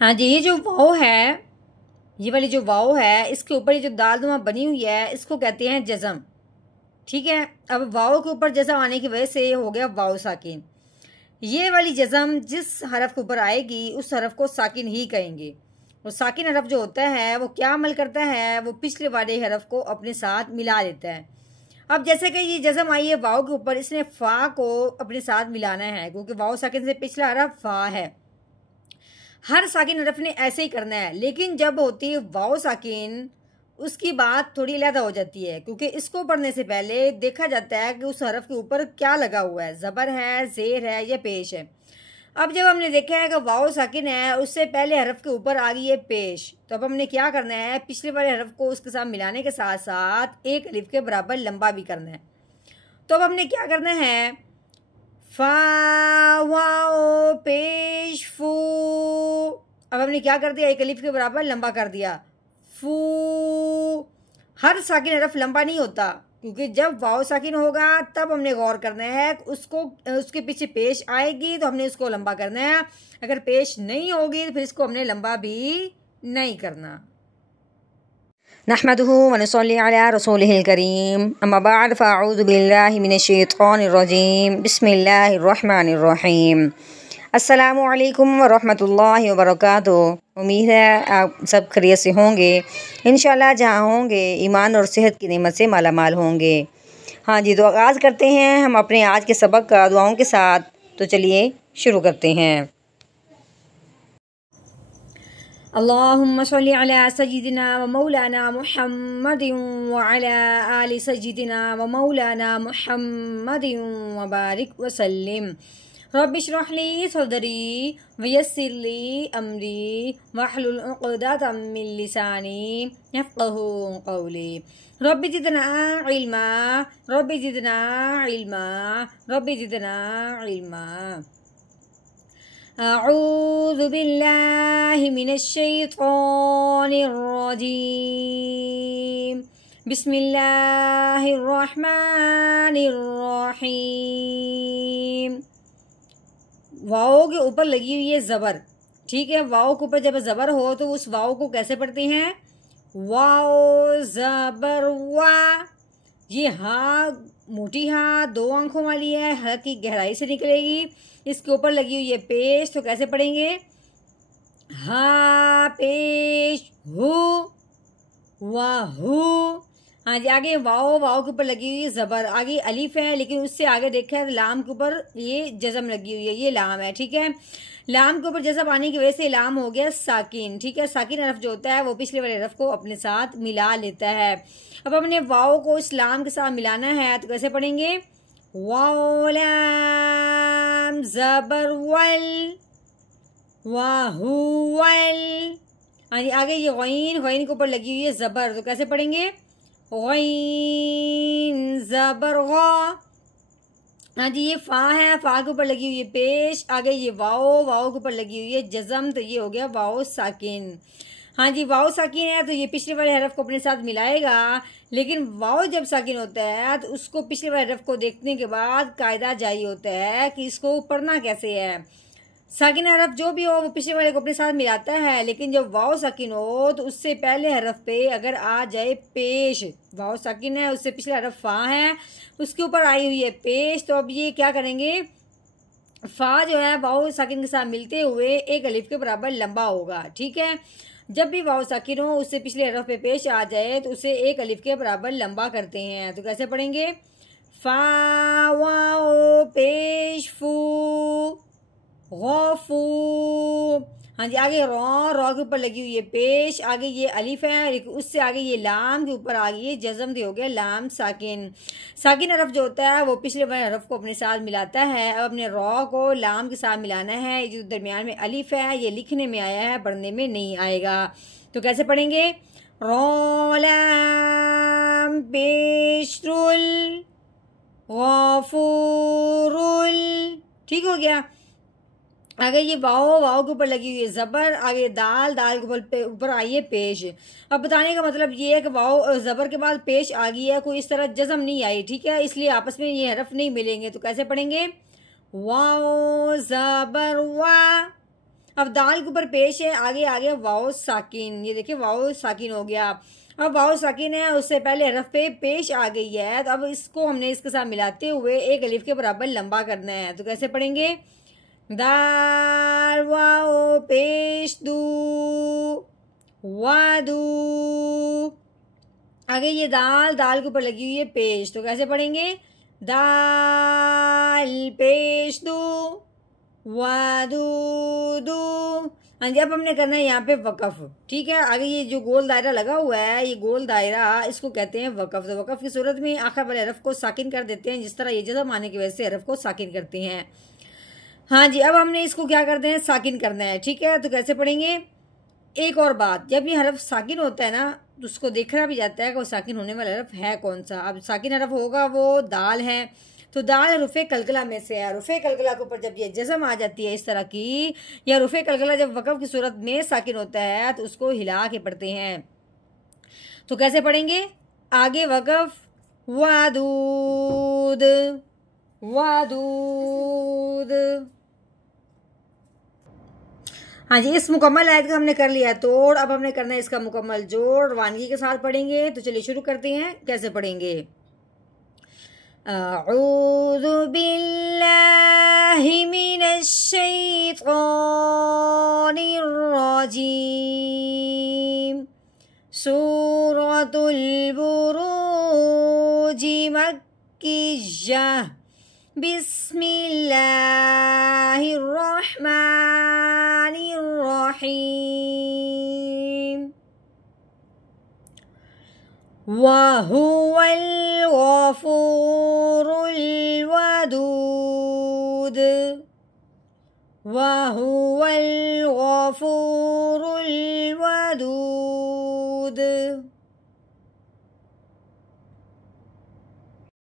हाँ जी, ये जो वाव है, ये वाली जो वाव है, इसके ऊपर ये जो दालनुमा बनी हुई है, इसको कहते हैं जज़म। ठीक है, अब वाव के ऊपर जज़म आने की वजह से ये हो गया वाव साकिन। ये वाली जज़म जिस हरफ के ऊपर आएगी उस हरफ को साकिन ही कहेंगे। और साकिन हरफ जो होता है वो क्या अमल करता है, वो पिछले वाले हरफ को अपने साथ मिला लेता है। अब जैसे कि ये जज़म आई है वाव के ऊपर, इसने फ़ा को अपने साथ मिलाना है, क्योंकि वाव साकिन से पिछला हरफ फ़ा है। हर साकिन हरफ ने ऐसे ही करना है, लेकिन जब होती है वाव साकिन उसकी बात थोड़ी अलहदा हो जाती है, क्योंकि इसको पढ़ने से पहले देखा जाता है कि उस हरफ के ऊपर क्या लगा हुआ है, ज़बर है, ज़ेर है या पेश है। अब जब हमने देखा है कि वाव साकिन है, उससे पहले हरफ के ऊपर आ गई है पेश, तो अब हमने क्या करना है, पिछले वाले हरफ को उसके साथ मिलाने के साथ साथ एक अलिफ के बराबर लंबा भी करना है। तो अब हमने क्या करना है, फा वाओ पेश फू, अब हमने क्या कर दिया, एक अलिफ के बराबर लंबा कर दिया, फू। हर साकिन हरफ लंबा नहीं होता, क्योंकि जब वाव साकिन होगा तब हमने गौर करना है, उसको उसके पीछे पेश आएगी तो हमने उसको लंबा करना है, अगर पेश नहीं होगी तो फिर इसको हमने लंबा भी नहीं करना। नहमदुहु व नसल्ली अला रसूलिहिल करीम, अम्मा बाद फ़अऊज़ु बिल्लाहि मिनश शैतानिर रजीम, बिस्मिल्लाहिर रहमानिर रहीम। अस्सलामु अलैकुम व रहमतुल्लाहि व बरकातुहू। उम्मीद है आप सब खैरियत से होंगे। इंशाअल्लाह जहाँ होंगे ईमान और सेहत की नेमत से माला माल होंगे। हाँ जी, तो आगाज़ करते हैं हम अपने आज के सबक का दुआओं के साथ। तो चलिए शुरू करते हैं। अल्लाहुम्मा सल्ली अला सय्यिदिना व मौलाना मुहम्मदिन व अला आलि सय्यिदिना व मौलाना मुहम्मदिन व बारिक व सल्लिम। रब्बि इश्रह ली सदरी व यस्सिर ली अमरी वहलुल उक़दतम मिन लिसानी यफ़क़हू क़ौली। Rabbi ज़िदना इल्मा, rabbi ज़िदना इल्मा, rabbi ज़िदना इल्मा। अऊज़ु बिल्लाहि मिनश शैतानिर रजीम, बिस्मिल्लाहिर रहमानिर रहीम। वाव के ऊपर लगी हुई है ज़बर, ठीक है। वाव के ऊपर जब ज़बर हो तो उस वाव को कैसे पढ़ते हैं, वाव ज़बर वा। ये हाँ मोटी हाँ दो आंखों वाली है, हल्की गहराई से निकलेगी। इसके ऊपर लगी हुई है पेश, तो कैसे पढ़ेंगे, हा पेश हु वाहू। हाँ जी, आगे वाव, वाव के ऊपर लगी हुई है ज़बर, आगे अलिफ है, लेकिन उससे आगे देखा है लाम के ऊपर ये जज़म लगी हुई है, ये लाम है, ठीक है। लाम के ऊपर जज़म आने की वजह से लाम हो गया साकिन, ठीक है। साकिन हरफ जो होता है वो पिछले वाले हरफ को अपने साथ मिला लेता है। अब हमने वाव को इस लाम के साथ मिलाना है, तो कैसे पढ़ेंगे, वाव लाम ज़बर वल वाहू वल। हाँ जी, आगे ये गईन, गईन के ऊपर लगी हुई है ज़बर, तो कैसे पढ़ेंगे, गईन ज़बर गा। हाँ जी, ये फ़ा है, फ़ा के ऊपर लगी हुई है पेश, आगे ये वाव, वाव के ऊपर लगी हुई है जज़म, तो ये हो गया वाव साकिन। हाँ जी, वाव साकिन है तो ये पिछले वाले हरफ को अपने साथ मिलाएगा, लेकिन वाव जब साकिन होता है तो उसको पिछले वाले हरफ को देखने के बाद कायदा जारी होता है कि इसको पढ़ना कैसे है। साकिन हरफ जो भी हो वो पिछले वाले को अपने साथ मिलाता है, लेकिन जब वाव साकिन हो तो उससे पहले हरफ पे अगर आ जाए पेश, वाव साकिन है उससे पिछले हरफ फ़ा है, उसके ऊपर आई हुई है पेश, तो अब ये क्या करेंगे, फ़ा जो है वाव साकिन के साथ मिलते हुए एक अलिफ के बराबर लंबा होगा, ठीक है। जब भी वाव साकिन हो उससे पिछले हरफ पे पेश आ जाए तो उसे एक अलिफ के बराबर लंबा करते हैं, तो कैसे पढ़ेंगे, फ़ा वाओ पेश फू गफू। हाँ जी, आगे रॉ, रॉ के ऊपर लगी हुई है पेश, आगे ये अलिफ है, उससे आगे ये लाम के ऊपर आ गई है जज़म, हो गया लाम साकिन। साकिन हरफ जो होता है वो पिछले वाले हरफ को अपने साथ मिलाता है। अब अपने रॉ को लाम के साथ मिलाना है, जो दरमियान में अलिफ है ये लिखने में आया है, पढ़ने में नहीं आएगा, तो कैसे पढ़ेंगे, रॉ लाम पेश रुल गफूरुल, ठीक हो गया। आगे ये वाव, वाव के ऊपर लगी हुई है ज़बर, आगे दाल, दाल के ऊपर आई है पेश। अब बताने का मतलब ये है कि वाव ज़बर के बाद पेश आ गई है, कोई इस तरह जज़म नहीं आई, ठीक है, इसलिए आपस में ये हरफ नहीं मिलेंगे, तो कैसे पढ़ेंगे, वाव ज़बर वा। अब दाल के ऊपर पेश है, आगे आ गया वाओ साकिन। ये देखिए वाओ साकिन हो गया। अब वाओ साकिन है, उससे पहले हरफ पे पेश आ गई है, तो अब इसको हमने इसके साथ मिलाते हुए एक अलिफ के बराबर लंबा करना है। तो कैसे पढ़ेंगे? दाल वाओ पेश दू वादू। आगे ये दाल, दाल के ऊपर लगी हुई है पेश, तो कैसे पढ़ेंगे? दाल पेश दू वादू दू। हाँ जी, अब हमने करना है यहाँ पे वक़फ़। ठीक है, आगे ये जो गोल दायरा लगा हुआ है, ये गोल दायरा इसको कहते हैं वक़फ़। तो वक़फ़ की सूरत में आखिर वाले हरफ को साकिन कर देते हैं, जिस तरह ये जज़म आने की वजह से हरफ को साकिन करते हैं। हाँ जी, अब हमने इसको क्या करते हैं? साकिन करना है। ठीक है, तो कैसे पढ़ेंगे? एक और बात, जब ये हरफ साकिन होता है ना, तो उसको देखना भी जाता है कि वो साकिन होने वाला हरफ है कौन सा। अब साकिन हरफ होगा वो दाल है, तो दाल रुफ़े कलकला में से है। रुफ़े कलकला के ऊपर जब ये जज़म आ जाती है इस तरह की, या रुफ़े कलकला जब वक़फ़ की सूरत में साकिन होता है तो उसको हिला के पढ़ते हैं। तो कैसे पढ़ेंगे? आगे वक़फ़ वादूद वादूद। हाँ जी, इस मुकम्मल आयत का हमने कर लिया तोड़। अब हमने करना है इसका मुकम्मल जोड़, रवानगी के साथ पढ़ेंगे। तो चलिए शुरू करते हैं। कैसे पढ़ेंगे? अऊज़ु बिल्लाहि मिनश शैतानिर रजीम। सूरतुल बुरूज मक्किय्यह। बिस्मिल्लाहिर्रहमानिर्रहीम। वहुवल गफूरुल वदूद। वहुवल गफूरुल वदूद।